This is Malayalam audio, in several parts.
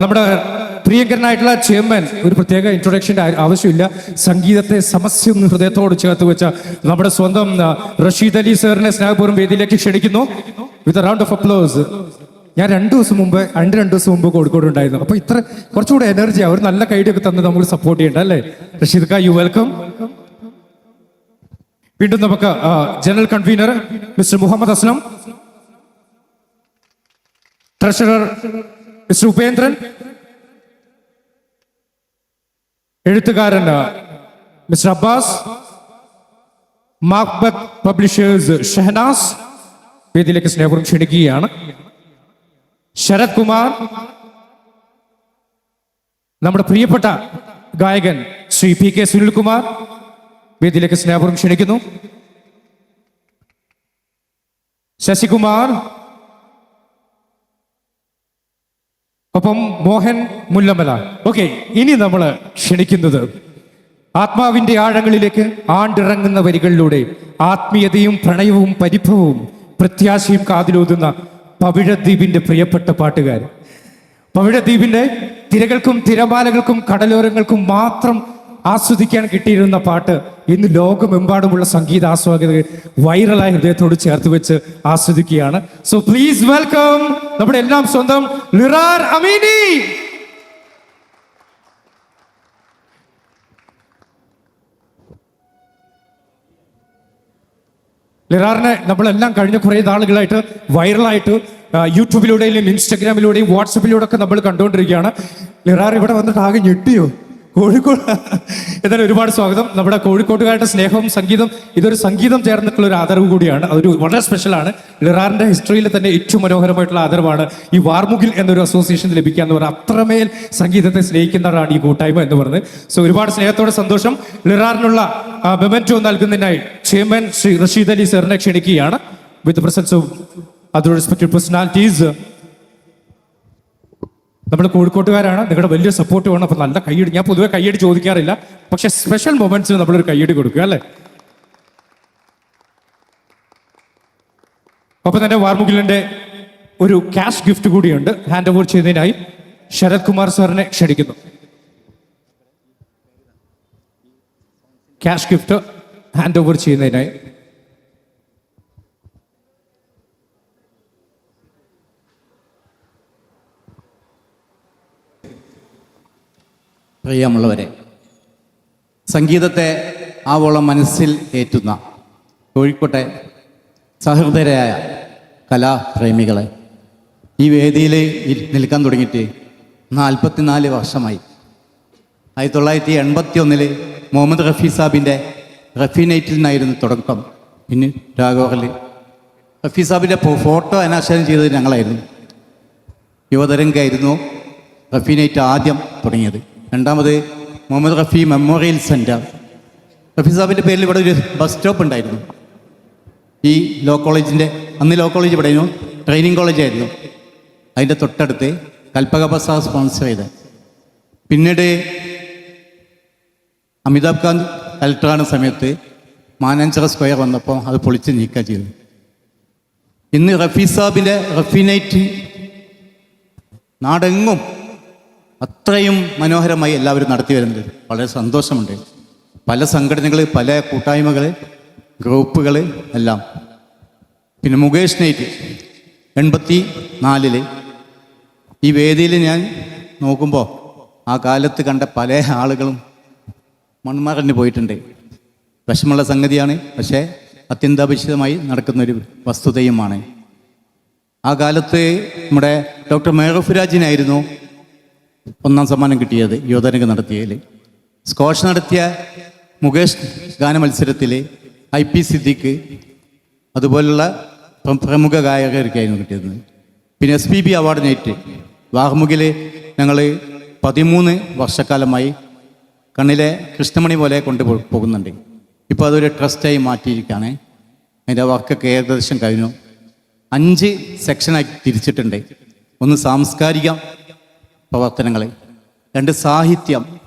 നമ്മുടെ പ്രിയങ്കരനായിട്ടുള്ള ചെയർമാൻ ഒരു പ്രത്യേക ഇൻട്രൊഡക്ഷന്റെ ആവശ്യമില്ല. സംഗീതത്തെ സമസ്യം ഹൃദയത്തോട് ചേർത്ത് വെച്ച നമ്മുടെ സ്വന്തം റഷീദ് അലി സാറിനെ സ്നേഹപൂർവം വേദിയിലേക്ക് ക്ഷണിക്കുന്നു. വിത്ത് റൗണ്ട് ഓഫ് അപ്ലോസ് ഞാൻ രണ്ടു ദിവസം മുമ്പ് രണ്ട് രണ്ട് ദിവസം മുമ്പ് കോഴിക്കോട് ഉണ്ടായിരുന്നു. അപ്പൊ ഇത്ര കുറച്ചുകൂടെ എനർജി അവർ നല്ല കൈഡിയൊക്കെ തന്ന് നമുക്ക് സപ്പോർട്ട് ചെയ്യണ്ട അല്ലേ? റഷീദ് ഖാ യു വെൽക്കം വീണ്ടും നമുക്ക് general convener mister Muhammad Aslam. Treasurer mister Upendran? എഴുത്തുകാരൻ mister Abbas Macbeth publishers Shahanas വേദിയിലേക്ക് സ്നേഹം ക്ഷണിക്കുകയാണ്. ശരത് കുമാർ നമ്മുടെ പ്രിയപ്പെട്ട ഗായകൻ ശ്രീ പി കെ സുനിൽകുമാർ വേദിയിലേക്ക് സ്നേഹപൂർവം ക്ഷണിക്കുന്നു. ശശികുമാർ ഒപ്പം മോഹൻ മുല്ലമല ഓക്കെ ഇനി നമ്മൾ ക്ഷണിക്കുന്നത് ആത്മാവിന്റെ ആഴങ്ങളിലേക്ക് ആണ്ടിറങ്ങുന്ന വരികളിലൂടെ ആത്മീയതയും പ്രണയവും പരിഭവവും പ്രത്യാശയും കാതിലൂതുന്ന പവിഴദ്വീപിന്റെ പ്രിയപ്പെട്ട പാട്ടുകാർ. പവിഴദ്വീപിന്റെ തിരകൾക്കും തിരമാലകൾക്കും കടലോരങ്ങൾക്കും മാത്രം ആസ്വദിക്കാൻ കിട്ടിയിരുന്ന പാട്ട് ഇന്ന് ലോകമെമ്പാടുമുള്ള സംഗീത ആസ്വാദകർ വൈറലായ ഹൃദയത്തോട് ചേർത്ത് വെച്ച് ആസ്വദിക്കുകയാണ്. സോ പ്ലീസ് വെൽക്കം നമ്മുടെ എല്ലാം സ്വന്തം ലിറാർ അമീനി. ലിറാറിനെ നമ്മളെല്ലാം കഴിഞ്ഞ കുറേ നാളുകളായിട്ട് വൈറലായിട്ട് യൂട്യൂബിലൂടെയും ഇൻസ്റ്റഗ്രാമിലൂടെയും വാട്സപ്പിലൂടെ ഒക്കെ നമ്മൾ കണ്ടുകൊണ്ടിരിക്കുകയാണ്. ലിറാർ ഇവിടെ വന്നിട്ട് ആകെ ഞെട്ടിയോ? കോഴിക്കോട്. എന്തായാലും ഒരുപാട് സ്വാഗതം. നമ്മുടെ കോഴിക്കോട്ടുകാരുടെ സ്നേഹവും സംഗീതം ഇതൊരു സംഗീതം ചേർന്നിട്ടുള്ള ഒരു ആദരവ് കൂടിയാണ്. അതൊരു വളരെ സ്പെഷ്യലാണ് ലിറാറിന്റെ ഹിസ്റ്ററിയിൽ തന്നെ ഏറ്റവും മനോഹരമായിട്ടുള്ള ആദരവാണ് ഈ വാർമുകിൽ എന്നൊരു അസോസിയേഷൻ ലഭിക്കുക എന്ന് പറഞ്ഞാൽ അത്രമേൽ സംഗീതത്തെ സ്നേഹിക്കുന്നവരാണ് ഈ കൂട്ടായ്മ എന്ന് പറഞ്ഞത് സോ ഒരുപാട് സ്നേഹത്തോടെ സന്തോഷം. ലിറാറിനുള്ള മെമന്റോ നൽകുന്നതിനായി ചെയർമാൻ ശ്രീ റഷീദ് അലി സാറിനെ ക്ഷണിക്കുകയാണ്. With presence of other respected personalities നമ്മൾ കോഴിക്കോട്ടുകാരാണ്. നിങ്ങളുടെ വലിയ സപ്പോർട്ട് വേണം. അപ്പൊ നല്ല കൈയടി ഞാൻ പൊതുവെ കൈയടി ചോദിക്കാറില്ല. പക്ഷെ സ്പെഷ്യൽ മൊമെന്റ്സിന് നമ്മളൊരു കൈയടി കൊടുക്കുക അല്ലേ? അപ്പം തന്നെ വാർമുകിലിന്റെ ഒരു ക്യാഷ് ഗിഫ്റ്റ് കൂടിയുണ്ട്. ഹാൻഡ് ഓവർ ചെയ്യുന്നതിനായി ശരത് കുമാർ സാറിനെ ക്ഷണിക്കുന്നു. ക്യാഷ് ഗിഫ്റ്റ് ഹാൻഡ് ഓവർ ചെയ്യുന്നതിനായി. പ്രിയമുള്ളവരെ സംഗീതത്തെ ആവോളം മനസ്സിൽ ഏറ്റുന്ന കോഴിക്കോട്ടെ സഹൃദയരായ കലാപ്രേമികളെ ഈ വേദിയിൽ നിൽക്കാൻ തുടങ്ങിയിട്ട് നാൽപ്പത്തിനാല് വർഷമായി. ആയിരത്തി തൊള്ളായിരത്തി എൺപത്തി ഒന്നിൽ മുഹമ്മദ് റഫി സാബിന്റെ റഫി നൈറ്റിൽ നിന്നായിരുന്നു തുടക്കം. പിന്നെ രാഘവറിൽ റഫി സാബിന്റെ ഫോട്ടോ അനാശനം ചെയ്തത് ഞങ്ങളായിരുന്നു. യുവതരംഗായിരുന്നു റഫി നൈറ്റ് ആദ്യം തുടങ്ങിയത്. രണ്ടാമത് മുഹമ്മദ് റഫി മെമ്മോറിയൽ സെന്റർ റഫി സാബിന്റെ പേരിൽ ഇവിടെ ഒരു ബസ് സ്റ്റോപ്പ് ഉണ്ടായിരുന്നു. ഈ ലോ കോളേജിന്റെ അന്ന് ലോ കോളേജ് ഇവിടെ ട്രെയിനിങ് കോളേജായിരുന്നു അതിന്റെ തൊട്ടടുത്ത് കൽപ്പക ബസാർ സ്പോൺസർ ചെയ്ത് പിന്നീട് അമിതാഭ് കാന്ത് കലക്ടറാണ് സമയത്ത് മാനാഞ്ചിറ സ്ക്വയർ വന്നപ്പോൾ അത് പൊളിച്ച് നീക്കാൻ ചെയ്തു. ഇന്ന് റഫീസാബിന്റെ റഫീനൈറ്റ് റഫി നാടെങ്ങും അത്രയും മനോഹരമായി എല്ലാവരും നടത്തി വരുന്നത്. വളരെ സന്തോഷമുണ്ട്. പല സംഘടനകൾ പല കൂട്ടായ്മകൾ ഗ്രൂപ്പുകൾ എല്ലാം. പിന്നെ മുകേഷ് നൈറ്റ് എൺപത്തി നാലിൽ ഈ വേദിയിൽ ഞാൻ നോക്കുമ്പോൾ ആ കാലത്ത് കണ്ട പല ആളുകളും മൺമറഞ്ഞു പോയിട്ടുണ്ട്. വിഷമുള്ള സംഗതിയാണ്. പക്ഷേ അത്യന്താപേക്ഷിതമായി നടക്കുന്നൊരു വസ്തുതയുമാണ്. ആ കാലത്ത് നമ്മുടെ ഡോക്ടർ മേറഫുരാജിനായിരുന്നു ഒന്നാം സമ്മാനം കിട്ടിയത് യുവതരംഗം നടത്തിയതിൽ. സ്കോഷ് നടത്തിയ മുകേഷ് ഗാന മത്സരത്തിൽ ഐ പി സിദ്ദിഖ് അതുപോലുള്ള പ്ര- പ്രമുഖ ഗായകർക്കായിരുന്നു കിട്ടിയത്. പിന്നെ S P B award night വാഹ്മുഖിൽ ഞങ്ങൾ പതിമൂന്ന് വർഷക്കാലമായി കണ്ണിലെ കൃഷ്ണമണി പോലെ കൊണ്ടു പോകുന്നുണ്ട്. ഇപ്പോൾ അതൊരു ട്രസ്റ്റായി മാറ്റിയിരിക്കുകയാണ്. അതിന്റെ വർക്കൊക്കെ ഏകദേശം കഴിഞ്ഞു. അഞ്ച് സെക്ഷനായി തിരിച്ചിട്ടുണ്ട്. ഒന്ന് സാംസ്കാരിക പ്രവർത്തനങ്ങൾ രണ്ട് സാഹിത്യം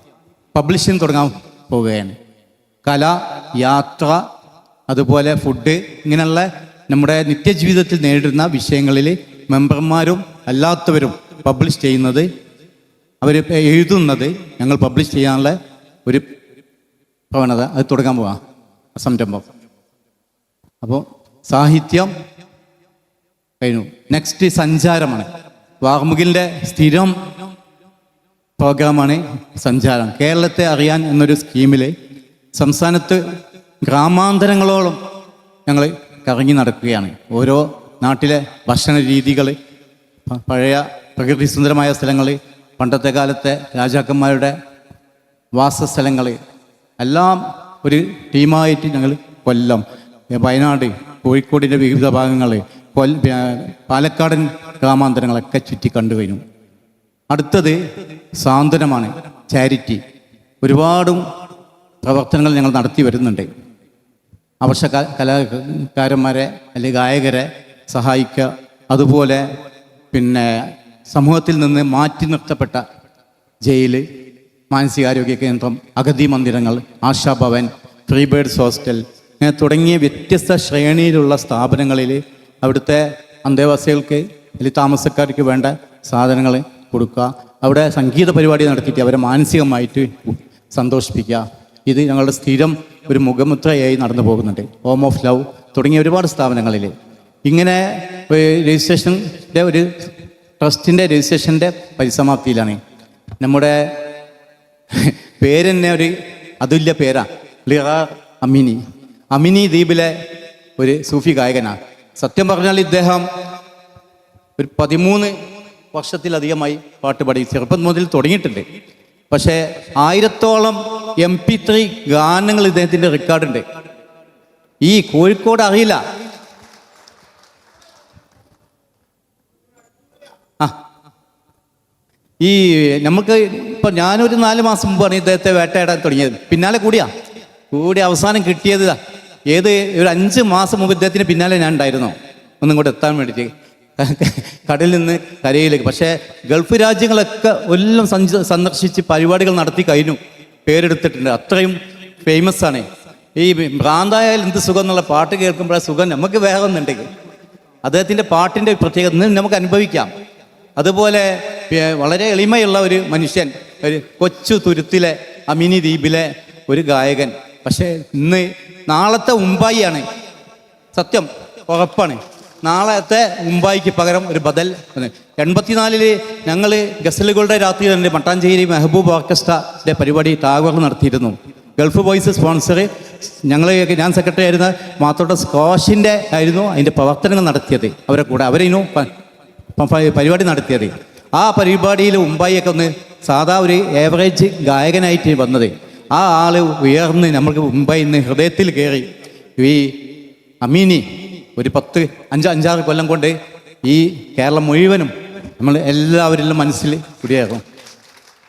പബ്ലിഷിംഗ് തുടങ്ങാൻ പോവുകയാണ്. കല യാത്ര അതുപോലെ ഫുഡ് ഇങ്ങനെയുള്ള നമ്മുടെ നിത്യജീവിതത്തിൽ നേരിടുന്ന വിഷയങ്ങളിൽ മെമ്പർമാരും അല്ലാത്തവരും പബ്ലിഷ് ചെയ്യുന്നത് അവർ എഴുതുന്നത് ഞങ്ങൾ പബ്ലിഷ് ചെയ്യാനുള്ള ഒരു പ്രവണത അത് തുടങ്ങാൻ പോവാം. സംരംഭം. അപ്പോൾ സാഹിത്യം കഴിഞ്ഞു. നെക്സ്റ്റ് സഞ്ചാരമാണ്. വാർമുകിലിന്റെ സ്ഥിരം പ്രോഗ്രാമാണ് സഞ്ചാരം. കേരളത്തെ അറിയാൻ എന്നൊരു സ്കീമിൽ സംസ്ഥാനത്ത് ഗ്രാമാന്തരങ്ങളോളം ഞങ്ങൾ കറങ്ങി നടക്കുകയാണ്. ഓരോ നാട്ടിലെ ഭക്ഷണ രീതികൾ പഴയ പ്രകൃതി സുന്ദരമായ സ്ഥലങ്ങൾ പണ്ടത്തെ കാലത്തെ രാജാക്കന്മാരുടെ വാസസ്ഥലങ്ങൾ എല്ലാം ഒരു ടീമായിട്ട് ഞങ്ങൾ കൊല്ലം വയനാട് കോഴിക്കോടിന്റെ വിവിധ ഭാഗങ്ങൾ കൊൽ പാലക്കാടൻ ഗ്രാമാന്തരങ്ങളൊക്കെ ചുറ്റി കണ്ടു കഴിഞ്ഞു. അടുത്തത് സാന്ത്വനമാണ് ചാരിറ്റി. ഒരുപാടും പ്രവർത്തനങ്ങൾ ഞങ്ങൾ നടത്തി വരുന്നുണ്ട്. അവർഷ കലാകാരന്മാരെ അല്ലെങ്കിൽ ഗായകരെ സഹായിക്കുക. അതുപോലെ പിന്നെ സമൂഹത്തിൽ നിന്ന് മാറ്റി നിർത്തപ്പെട്ട ജയിൽ മാനസികാരോഗ്യ കേന്ദ്രം അഗതി മന്ദിരങ്ങൾ ആശാഭവൻ ഫ്രീ ബേർഡ്സ് ഹോസ്റ്റൽ തുടങ്ങിയ വ്യത്യസ്ത ശ്രേണിയിലുള്ള സ്ഥാപനങ്ങളിൽ അവിടുത്തെ അന്തേവാസികൾക്ക് അല്ലെങ്കിൽ താമസക്കാർക്ക് വേണ്ട സാധനങ്ങൾ കൊടുക്കുക. അവിടെ സംഗീത പരിപാടി നടത്തിയിട്ട് അവരെ മാനസികമായിട്ട് സന്തോഷിപ്പിക്കുക. ഇത് ഞങ്ങളുടെ സ്ഥിരം ഒരു മുഖമുദ്രയായി നടന്നു പോകുന്നുണ്ട്. ഹോം ഓഫ് ലവ് തുടങ്ങിയ ഒരുപാട് സ്ഥാപനങ്ങളിൽ. ഇങ്ങനെ രജിസ്ട്രേഷന്റെ ഒരു ട്രസ്റ്റിന്റെ രജിസ്ട്രേഷന്റെ പരിസമാപ്തിയിലാണ്. നമ്മുടെ പേര് തന്നെ ഒരു അതുല്യ പേരാ ലിഹ അമിനി. അമിനി ദ്വീപിലെ ഒരു സൂഫി ഗായകനാണ്. സത്യം പറഞ്ഞാൽ ഇദ്ദേഹം ഒരു പതിമൂന്ന് വർഷത്തിലധികമായി പാട്ട് പാടി ചെറുപ്പം മുതൽ തുടങ്ങിയിട്ടുണ്ട്. പക്ഷേ ആയിരത്തോളം എം പി ത്രീ ഗാനങ്ങൾ ഇദ്ദേഹത്തിന്റെ റെക്കോർഡുണ്ട്. ഈ കോഴിക്കോട് അറിയില്ല. ആ. ഈ നമുക്ക് ഇപ്പം ഞാനൊരു നാല് മാസം മുമ്പാണ് ഇദ്ദേഹത്തെ വേട്ടയാടാൻ തുടങ്ങിയത്. പിന്നാലെ കൂടിയാ. കൂടി അവസാനം കിട്ടിയത് ഏത് ഒരു അഞ്ച് മാസം മുമ്പ് ഇദ്ദേഹത്തിന് പിന്നാലെ ഞാൻ ഉണ്ടായിരുന്നു. ഒന്നും കൂടെ എത്താൻ വേണ്ടിയിട്ട്. കടലിൽ നിന്ന് കരയിലേക്ക്. പക്ഷേ ഗൾഫ് രാജ്യങ്ങളൊക്കെ എല്ലാം സന്ദർശിച്ച് പരിപാടികൾ നടത്തി കഴിഞ്ഞു. പേരെടുത്തിട്ടുണ്ട്. അത്രയും ഫേമസ് ആണ്. ഈ ഭ്രാന്തായാൽ എന്ത് സുഖം എന്നുള്ള പാട്ട് കേൾക്കുമ്പോഴേ സുഖം നമുക്ക് വേഗമെന്നുണ്ടെങ്കിൽ അദ്ദേഹത്തിന്റെ പാട്ടിന്റെ പ്രത്യേകത നമുക്ക് അനുഭവിക്കാം. അതുപോലെ വളരെ എളിമയുള്ള ഒരു മനുഷ്യൻ ഒരു കൊച്ചു തുരുത്തിലെ അമിനി ദ്വീപിലെ ഒരു ഗായകൻ. പക്ഷേ ഇന്ന് നാളത്തെ ഉമ്പായിയാണ് സത്യം ഉറപ്പാണ്. നാളത്തെ മുംബൈക്ക് പകരം ഒരു ബദൽ. എൺപത്തിനാലിൽ ഞങ്ങൾ ഗസലുകളുടെ രാത്രി തന്നെ മട്ടാഞ്ചേരി മെഹബൂബ് ഓർക്കസ്ട്രയുടെ പരിപാടി ടാഗോർ നടത്തിയിരുന്നു. ഗൾഫ് ബോയ്സ് സ്പോൺസർ ഞങ്ങൾ ഞാൻ സെക്രട്ടറി ആയിരുന്ന മാത്തോട്ട സ്കോഷിന്റെ ആയിരുന്നു അതിന്റെ പ്രവർത്തനങ്ങൾ നടത്തിയത്. അവരെ കൂടെ അവരിനു പരിപാടി നടത്തിയത്. ആ പരിപാടിയിൽ മുംബൈയൊക്കെ ഒന്ന് സാധാ ഒരു ഏവറേജ് ഗായകനായിട്ട് വന്നത്. ആ ആൾ ഉയർന്ന് നമ്മൾക്ക് മുംബൈ ഇന്ന് ഹൃദയത്തിൽ കയറി ഈ അമീനി ഒരു പത്ത് അഞ്ച് അഞ്ചാറ് കൊല്ലം കൊണ്ട് ഈ കേരളം മുഴുവനും നമ്മൾ എല്ലാവരിലും മനസ്സിൽ കുടിയേറും.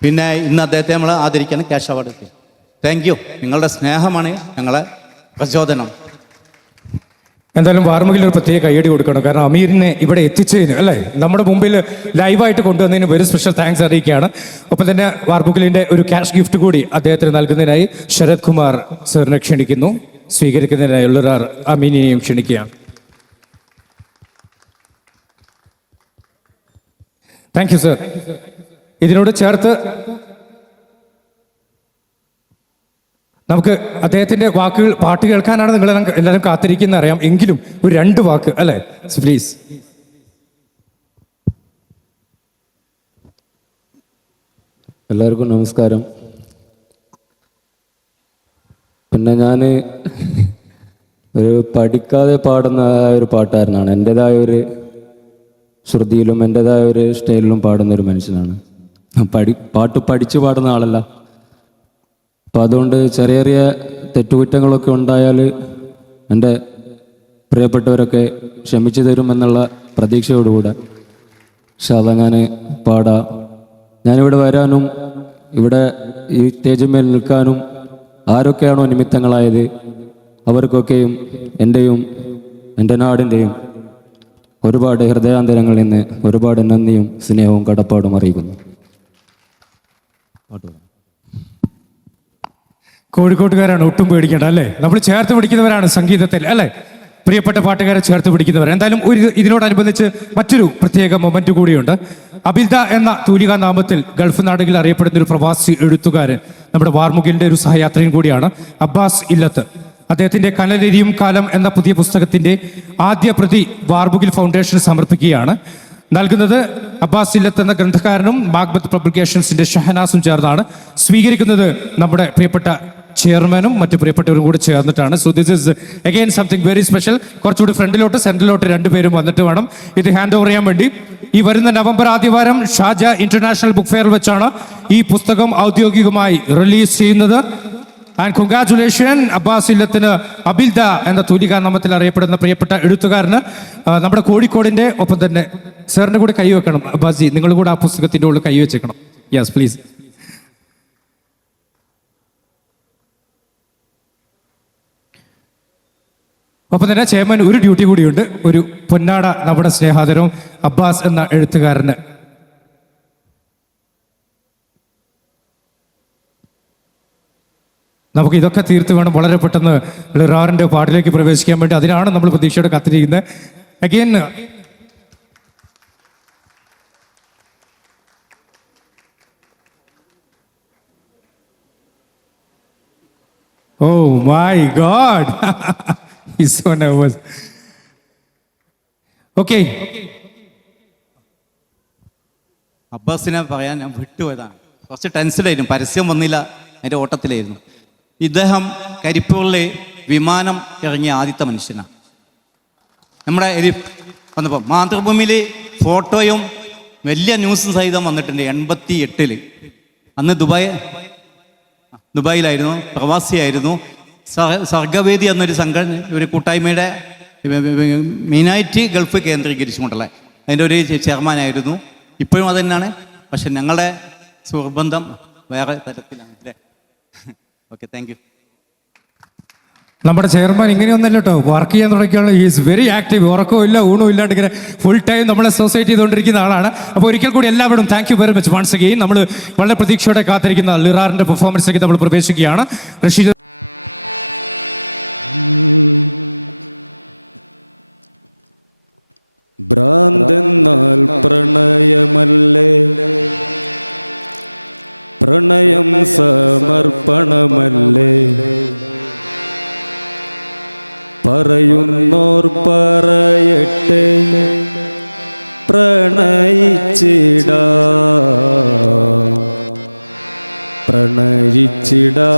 പിന്നെ ഇന്ന് അദ്ദേഹത്തെ നമ്മൾ ആദരിക്കണം ക്യാഷ് അവാർഡ് താങ്ക് യു നിങ്ങളുടെ സ്നേഹമാണ് ഞങ്ങളെ പ്രചോദനം. എന്തായാലും വാർമുകിൽ ഒരു പ്രത്യേക കൈയടി കൊടുക്കണം. കാരണം അമീറിനെ ഇവിടെ എത്തിച്ചതിന് അല്ലേ? നമ്മുടെ മുമ്പിൽ ലൈവായിട്ട് കൊണ്ടുവന്നതിന് ഒരു സ്പെഷ്യൽ താങ്ക്സ് അറിയിക്കുകയാണ്. ഒപ്പം തന്നെ വാർമുകിലിന്റെ ഒരു ക്യാഷ് ഗിഫ്റ്റ് കൂടി അദ്ദേഹത്തിന് നൽകുന്നതിനായി ശരത് കുമാർ സാറിനെ ക്ഷണിക്കുന്നു. സ്വീകരിക്കുന്നതിനായി ഉള്ളൊരാർ അമീനിനെയും ക്ഷണിക്കുകയാണ്. താങ്ക് യു സർ ഇതിനോട് ചേർത്ത് നമുക്ക് അദ്ദേഹത്തിന്റെ വാക്കുകൾ പാട്ട് കേൾക്കാനാണ് നിങ്ങൾ എല്ലാവരും കാത്തിരിക്കുന്ന അറിയാം എങ്കിലും ഒരു രണ്ട് വാക്ക് അല്ലെ? പ്ലീസ് എല്ലാവർക്കും നമസ്കാരം. പിന്നെ ഞാൻ ഒരു പഠിക്കാതെ പാടുന്ന ഒരു പാട്ടുകാരനാണ് എന്റെതായ ഒരു ശ്രുതിയിലും എന്റെതായ ഒരു സ്റ്റൈലിലും പാടുന്ന ഒരു മനുഷ്യനാണ് പഠി പാട്ട് പഠിച്ചു പാടുന്ന ആളല്ല. അപ്പം അതുകൊണ്ട് ചെറിയ ചെറിയ തെറ്റുകുറ്റങ്ങളൊക്കെ ഉണ്ടായാൽ എന്റെ പ്രിയപ്പെട്ടവരൊക്കെ ക്ഷമിച്ചു തരുമെന്നുള്ള പ്രതീക്ഷയോടുകൂടെ ഞാൻ പാടാം. ഞാനിവിടെ വരാനും ഇവിടെ ഈ സ്റ്റേജിന്മേൽ നിൽക്കാനും ആരൊക്കെയാണോ നിമിത്തങ്ങളായത് അവർക്കൊക്കെയും എന്റെയും എന്റെ നാടിന്റെയും ഒരുപാട് ഹൃദയാന്തരങ്ങളിൽ നിന്ന് ഒരുപാട് നന്ദിയും സ്നേഹവും കടപ്പാടും അറിയിക്കുന്നു. കോഴിക്കോട്ടുകാരാണ് ഒട്ടും പേടിക്കേണ്ട അല്ലേ? നമ്മൾ ചേർത്ത് പിടിക്കുന്നവരാണ് സംഗീതത്തിൽ അല്ലേ? പ്രിയപ്പെട്ട പാട്ടുകാരെ ചേർത്ത് പിടിക്കുന്നവർ എന്തായാലും ഒരു ഇതിനോടനുബന്ധിച്ച് മറ്റൊരു പ്രത്യേക മൊമെന്റ് കൂടിയുണ്ട്. അബിൽദ എന്ന തൂലിക നാമത്തിൽ ഗൾഫ് നാടുകളിൽ അറിയപ്പെടുന്ന ഒരു പ്രവാസി എഴുത്തുകാരൻ നമ്മുടെ വാർമുകിലിന്റെ ഒരു സഹയാത്രികൻ കൂടിയാണ് അബ്ബാസ് ഇല്ലത്ത്. അദ്ദേഹത്തിന്റെ കനലെരിയും കാലം എന്ന പുതിയ പുസ്തകത്തിന്റെ ആദ്യ പ്രതി വാർബുഗിൽ ഫൗണ്ടേഷൻ സമർപ്പിക്കുകയാണ്. നൽകുന്നത് അബ്ബാസ് ഇല്ലത്ത് എന്ന ഗ്രന്ഥകാരനും മാഗ്ബത്ത് പബ്ലിക്കേഷൻസിന്റെ ഷഹനാസും ചേർന്നാണ്. സ്വീകരിക്കുന്നത് നമ്മുടെ പ്രിയപ്പെട്ട ചെയർമാനും മറ്റു പ്രിയപ്പെട്ടവരും കൂടി ചേർന്നിട്ടാണ്. So this is again something very special കുറച്ചുകൂടി ഫ്രണ്ടിലോട്ട് സെന്ററിലോട്ട് രണ്ടുപേരും വന്നിട്ട് വേണം ഇത് ഹാൻഡ് ഓവർ ചെയ്യാൻ വേണ്ടി. ഈ വരുന്ന നവംബർ ആദ്യവാരം ഷാജ ഇന്റർനാഷണൽ ബുക്ക് ഫെയറിൽ വെച്ചാണ് ഈ പുസ്തകം ഔദ്യോഗികമായി റിലീസ് ചെയ്യുന്നത്. ആൻഡ് കൊങ്കാചുലേഷൻ അബ്ബാസ് ഇല്ലത്തിന് അബിൽദ എന്ന തൂലിക നാമത്തിൽ അറിയപ്പെടുന്ന പ്രിയപ്പെട്ട എഴുത്തുകാരന്. നമ്മുടെ കോഴിക്കോടിന്റെ ഒപ്പം തന്നെ സാറിന്റെ കൂടെ കൈവെക്കണം അബ്ബാസി നിങ്ങൾ കൂടെ ആ പുസ്തകത്തിന്റെ ഉള്ളിൽ കൈവച്ചേക്കണം യെസ് പ്ലീസ് ഒപ്പം തന്നെ ചേമൻ ഒരു ഡ്യൂട്ടി കൂടിയുണ്ട്. ഒരു പൊന്നാട നമ്മുടെ സ്നേഹാദരവും അബ്ബാസ് എന്ന എഴുത്തുകാരന്. നമുക്ക് ഇതൊക്കെ തീർത്ത് വേണം വളരെ പെട്ടെന്ന് ലിറാറിന്റെ പാട്ടിലേക്ക് പ്രവേശിക്കാൻ വേണ്ടി. അതിനാണ് നമ്മൾ പ്രതീക്ഷയോടെ കാത്തിരിക്കുന്നത്. Again oh my god okay. അബ്ബാസിനെ പറയാൻ ഞാൻ വിട്ടുപോയതാണ്. കുറച്ച് ടെൻഷനായിരുന്നു പരസ്യം വന്നില്ല. അതിന്റെ ഓട്ടത്തിലായിരുന്നു. ഇദ്ദേഹം കരിപ്പൂരിലെ വിമാനം ഇറങ്ങിയ ആദ്യത്തെ മനുഷ്യനാണ് നമ്മുടെ വന്നപ്പോൾ മാതൃഭൂമിയിൽ ഫോട്ടോയും വലിയ ന്യൂസും സഹിതം വന്നിട്ടുണ്ട്. എൺപത്തി എട്ടിൽ അന്ന് ദുബായ് ദുബായിലായിരുന്നു പ്രവാസിയായിരുന്നു. സർഗവേദി എന്നൊരു സംഘടന ഒരു കൂട്ടായ്മയുടെ മെയിനായിട്ട് ഗൾഫ് കേന്ദ്രീകരിച്ചുകൊണ്ടുള്ള അതിന്റെ ഒരു ചെയർമാനായിരുന്നു. ഇപ്പോഴും അത് തന്നെയാണ്. പക്ഷെ ഞങ്ങളുടെ സുഹൃബന്ധം വേറെ തരത്തിലാണ് അല്ലേ? ഓക്കെ താങ്ക് യു നമ്മുടെ ചെയർമാൻ ഇങ്ങനെയൊന്നല്ല കേട്ടോ വർക്ക് ചെയ്യാൻ തുടങ്ങിയാണ് ഈസ് വെരി ആക്റ്റീവ് ഉറക്കവും ഇല്ല ഊണും ഇല്ലാണ്ട് ഇങ്ങനെ ഫുൾ ടൈം നമ്മളെ സൊസൈറ്റി ചെയ്തുകൊണ്ടിരിക്കുന്ന ആളാണ്. അപ്പോൾ ഒരിക്കൽ കൂടി എല്ലാവരും thank you very much once again നമ്മൾ വളരെ പ്രതീക്ഷയോടെ കാത്തിരിക്കുന്ന ലിറാറിന്റെ പെർഫോമൻസിലേക്ക് നമ്മൾ പ്രവേശിക്കുകയാണ്. റഷീദ് ഭ്രാന്തെന്നാൽ പ്രണയമല്ലേ? പ്രണയം സമർപ്പണമല്ലേ? പറയുന്നോർ പറയട്ടെ പ്രണയിച്ചിട. പ്രണയിച്ചിടാ.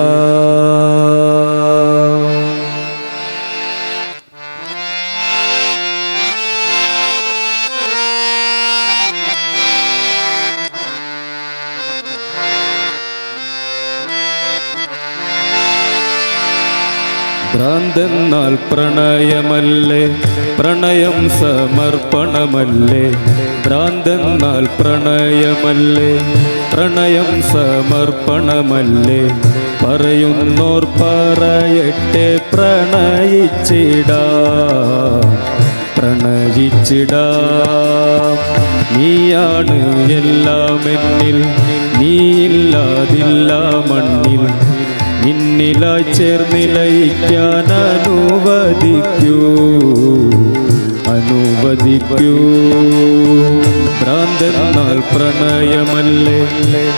ഭ്രാന്തെന്നാൽ പ്രണയമല്ലേ? പ്രണയം സമർപ്പണമല്ലേ? ഭ്രാന്തെന്നാൽ പ്രണയമല്ലേ? പ്രണയം സമർപ്പണമല്ലേ? പറയുന്നോർ പറയട്ടെ പ്രണയിച്ചിടാ. പ്രണയിച്ചിടാ. നീയാണ് എല്ലാം എന്നിൽ നീയില്ലാതില്ല മണ്ണിൽ. നിന്നിലായി ചേർന്നിലയിക്കാൻ അനുവദിക്കൂ. അനുവദിക്കൂ. ഭ്രാന്തെന്നാൽ പ്രണയമല്ലേ?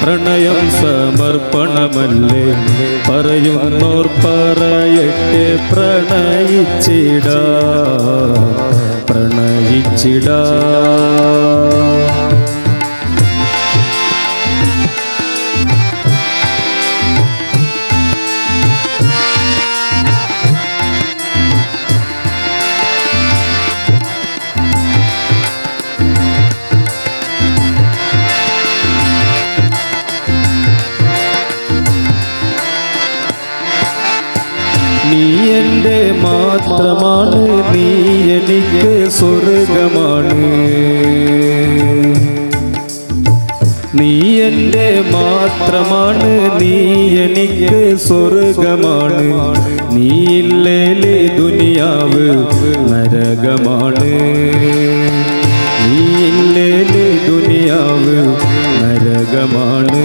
പ്രണയം സമർപ്പണമല്ലേ? പറയുന്നോർ പറയട്ടെ പ്രണയിച്ചിടാ. പ്രണയിച്ചിടാ. നീ എന്റെ മാത്രമാണ് നീ എനിക്ക് സ്വർഗമാണ്. നീ ഇല്ലേലെ ദുനിയാവ് നരകമാണ്. നീ ഇല്ലേലെ ദുനിയാവ് നരകമാണ്.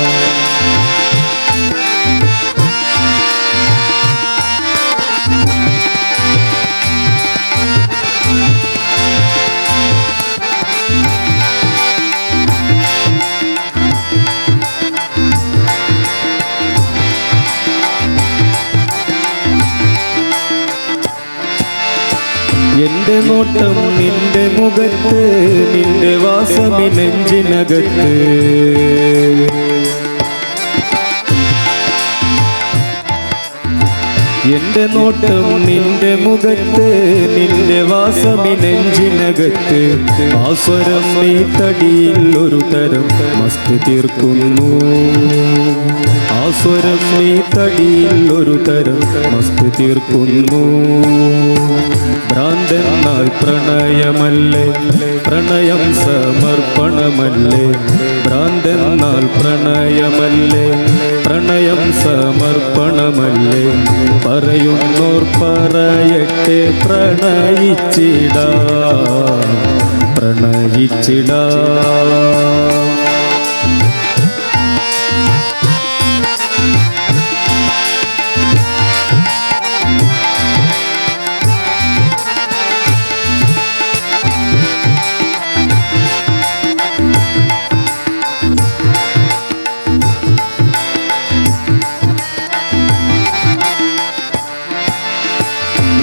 നോട്ടം നിന്റെ മുഖത്ത് നിന്റെ വാസമി നെഞ്ചിനകത്ത്. എന്റെ നോട്ടം നിന്റെ മുഖത്ത് നിന്റെ വാസമി നെഞ്ചിനകത്ത്. ആസ്വരം ഈ തടിയിൽ ഒരു തരം മസ്തി തീർക്കുന്നു. ആസ്വരം നീ തടിയിൽ ഒരു തരം മസ്തു തീർക്കുന്നു. ഭ്രാന്തെന്നാൽ പ്രണയമല്ലേ? പ്രണയം സമർപ്പണമല്ലേ? ഭ്രാന്തെന്നാൽ പ്രണയമല്ലേ? പ്രണയം സമർപ്പണമല്ലേ? പറയുന്നോർ പറയട്ടെ പ്രണയിച്ചിടാ. പ്രണയിച്ചിടാ.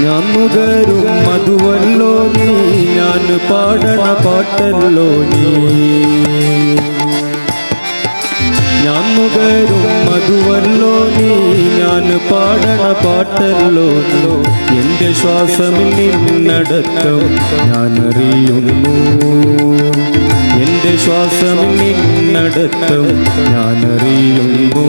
ഞാൻ മധുവല്ലോ നീ ഞാൻ പാടണ പാട്ടല്ലോ നീ. ഞാൻ മധുവല്ലോ നീ ഞാൻ പാടണ പാട്ടല്ലോ എന്റെ ശ്വാസം നിന്നടക്കം ഞാൻ അറിയുന്നു. എന്റെ ശ്വാസമിൽ നിന്നടക്കം ഞാൻ അറിയുന്നു.